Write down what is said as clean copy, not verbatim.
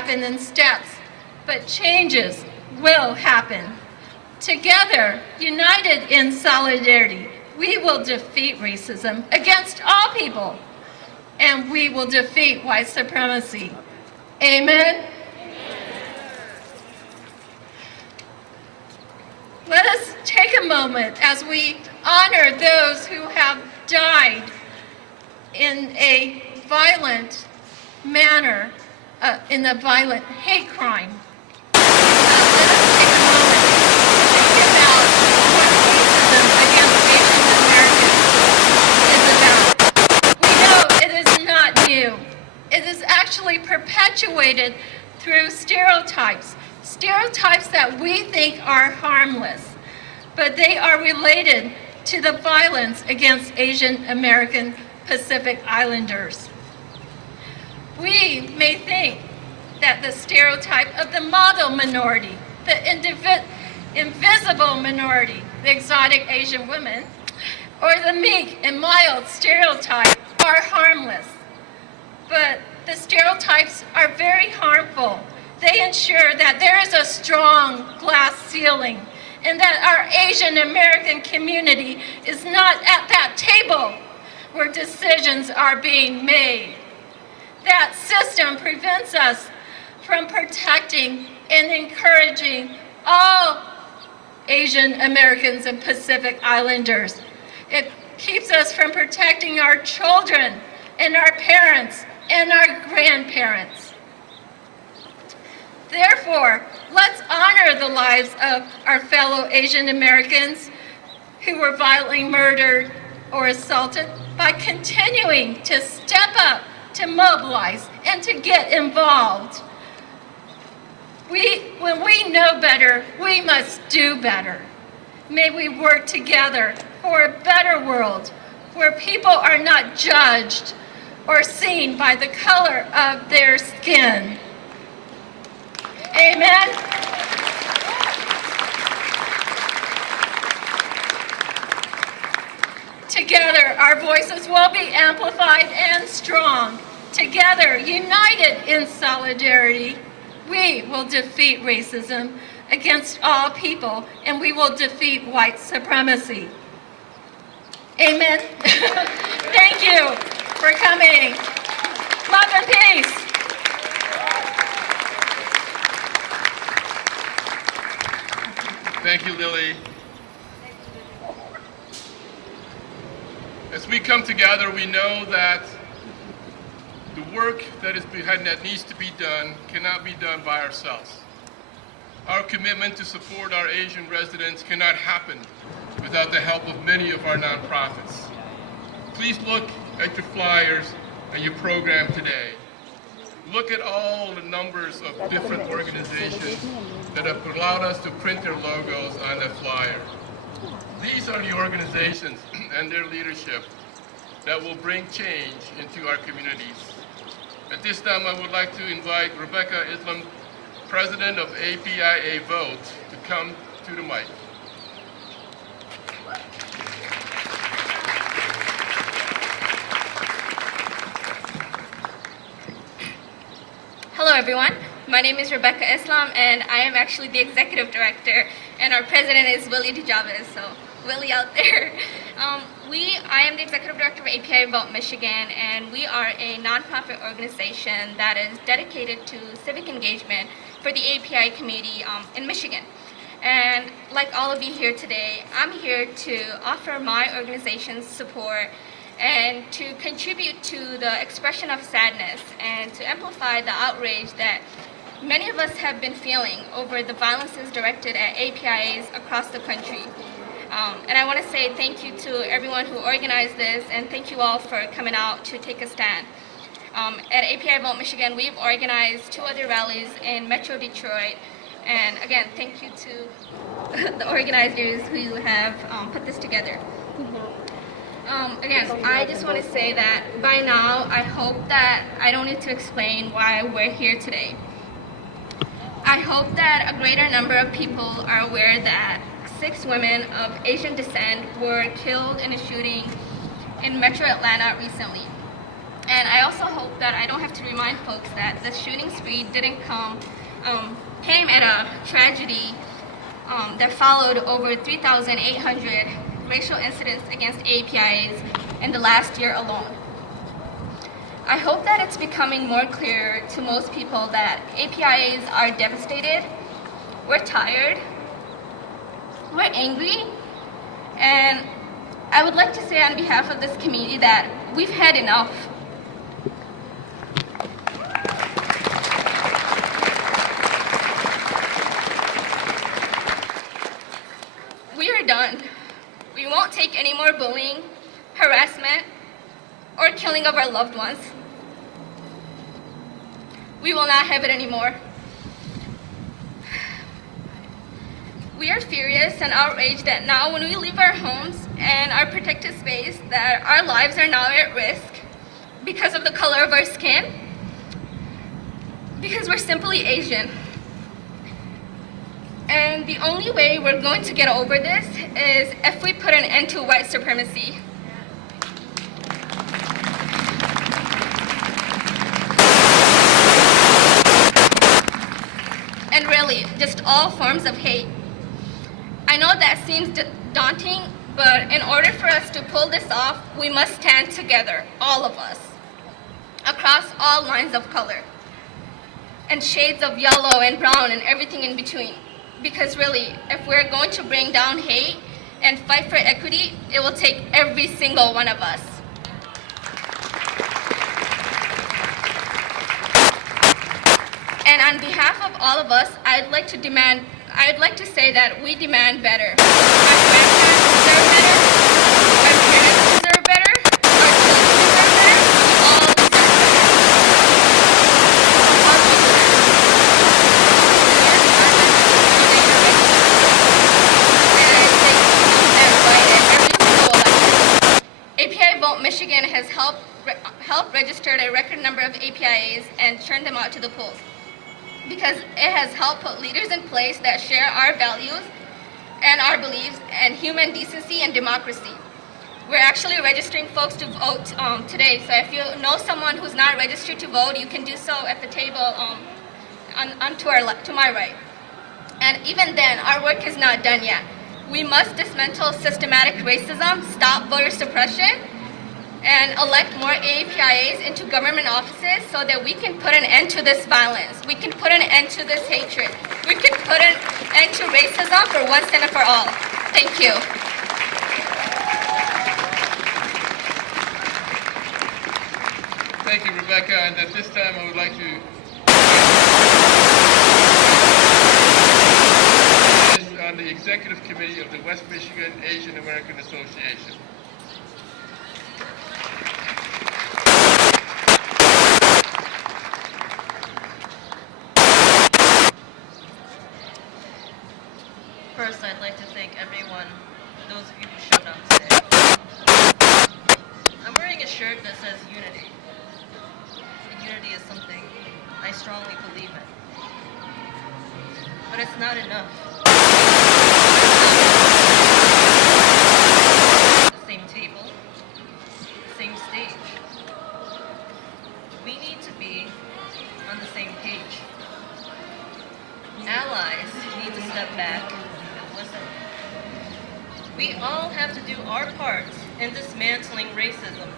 happen in steps, but changes will happen. Together, united in solidarity, we will defeat racism against all people, and we will defeat white supremacy. Amen? Let us take a moment as we honor those who have died in a violent manner, in a violent hate crime. Let us take a moment to think about what racism against Asian Americans is about. We know it is not new. It is actually perpetuated through stereotypes that we think are harmless, but they are related to the violence against Asian American Pacific Islanders. We may think that the stereotype of the model minority, the invisible minority, the exotic Asian women, or the meek and mild stereotype are harmless. But the stereotypes are very harmful. They ensure that there is a strong glass ceiling and that our Asian American community is not at that table where decisions are being made. That system prevents us from protecting and encouraging all Asian Americans and Pacific Islanders. It keeps us from protecting our children and our parents and our grandparents. Therefore, let's honor the lives of our fellow Asian Americans who were violently murdered or assaulted by continuing to step up, to mobilize, and to get involved. When we know better, we must do better. May we work together for a better world where people are not judged or seen by the color of their skin. Amen? Together, our voices will be amplified and strong. Together, united in solidarity, we will defeat racism against all people, and we will defeat white supremacy. Amen? Thank you for coming. Love and peace. Thank you, Lily. As we come together, we know that the work that needs to be done cannot be done by ourselves. Our commitment to support our Asian residents cannot happen without the help of many of our nonprofits. Please look at your flyers and your program today. Look at all the numbers of different organizations that have allowed us to print their logos on the flyer. These are the organizations and their leadership that will bring change into our communities. At this time, I would like to invite Rebecca Islam, President of APIA Vote, to come to the mic. Hello everyone, my name is Rebecca Islam and I am actually the Executive Director and our President is Willie DeJavis, so Willie out there. I am the Executive Director of API Vote Michigan, and we are a nonprofit organization that is dedicated to civic engagement for the API community in Michigan. And like all of you here today, I'm here to offer my organization's support and to contribute to the expression of sadness and to amplify the outrage that many of us have been feeling over the violences directed at APIs across the country. And I want to say thank you to everyone who organized this, and thank you all for coming out to take a stand. At API Vote Michigan, we've organized 2 other rallies in Metro Detroit, and again, thank you to the organizers who have put this together. Again, I just want to say that by now, I hope that I don't need to explain why we're here today. I hope that a greater number of people are aware that 6 women of Asian descent were killed in a shooting in Metro Atlanta recently. And I also hope that I don't have to remind folks that the shooting spree came at a tragedy that followed over 3,800 racial incidents against APIAs in the last year alone. I hope that it's becoming more clear to most people that APIAs are devastated, we're tired, we're angry, and I would like to say on behalf of this community that we've had enough. We are done. We won't take any more bullying, harassment, or killing of our loved ones. We will not have it anymore. We are furious and outraged that now when we leave our homes and our protected space, that our lives are now at risk because of the color of our skin, because we're simply Asian. And the only way we're going to get over this is if we put an end to white supremacy. And really, just all forms of hate. I know that seems daunting, but in order for us to pull this off, we must stand together, all of us, across all lines of color, and shades of yellow and brown and everything in between. Because really, if we're going to bring down hate and fight for equity, it will take every single one of us. And on behalf of all of us, I'd like to say that we demand better. Our grandparents deserve better. Our parents deserve better. Our children deserve better. We all deserve better. API Vote Michigan has helped register a record number of APIAs and turn them out to the polls, because it has helped put leaders in place that share our values and our beliefs and human decency and democracy. We're actually registering folks to vote today, so if you know someone who's not registered to vote, you can do so at the table to my right. And even then, our work is not done yet. We must dismantle systematic racism, stop voter suppression, and elect more APIAs into government offices so that we can put an end to this violence. We can put an end to this hatred. We can put an end to racism for once and for all. Thank you. Thank you, Rebecca. And at this time, I would like to on the Executive Committee of the West Michigan Asian American Association. First, I'd like to thank everyone, those of you who showed up today. I'm wearing a shirt that says unity. And unity is something I strongly believe in. But it's not enough. The same table, same stage. We need to be on the same page. Allies need to step back and listen. We all have to do our part in dismantling racism